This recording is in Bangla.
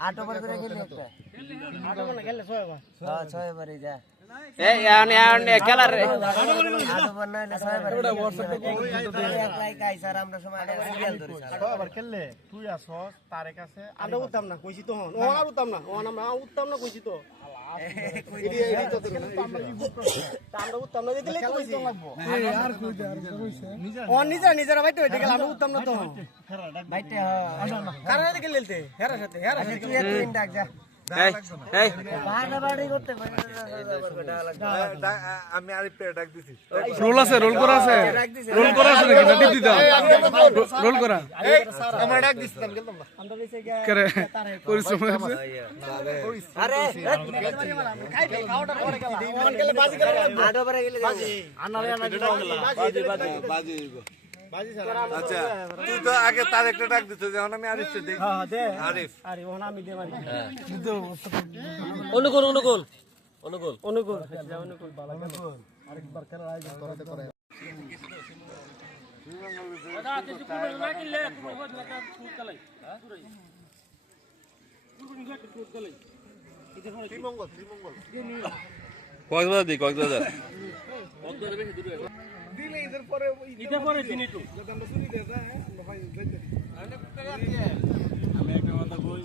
আটো বার করে খেললে একটা আটো বার খেললে ছয় বার যা এই খেলার আটো বার না হলে ছয় বার এক লাইক আইছ আর আমরা সময় আগে সিরিয়াল ধরেছি ছয় বার খেললে তুই আসস তারে কাছে আমরা উঠতাম না কইছি তো হন ওনা উঠতাম না ওনা আমরা উঠতাম না কইছি তো আমরা উঠতাম না দিলে কইছি আর কই দে আর কইছে ওন নিজেরা বাইতে হইতে গেল আমরা উঠতাম না তো বাইতে কার সাথে খেলতে হেরার সাথে তুই একদিন ডাক যা এই বাড়ি করতে আমি আরে পেট ডাক দিছি রোল আছে রোল করা আছে রোল করা আছে নাকি টিপ দিতা রোল করা আমরা ডাক দিছি আমি খেলতাম না আমরা বেঁচে করে পরিশ্রম আছে আরে খাইতে খাওয়াটা পরে গেল ওন গেলে বাজি গেল আটো বার গেলে আচ্ছা তুই তো আগে তার একটা ডাক দিছ যখন আমি আরিফ দেই হ্যাঁ দে আরিফ আরে ওনা আমি দে মারি অনুকূল আরেকবার কেন আয়োজন করতে পারে কক্সবাজার দি কক্সবাজার দিলে এদের পরে এটা পরে দিন একটু যদি আমরা শুনি দেয় আমরা ভাই যাইতে আমি একটা কথা কই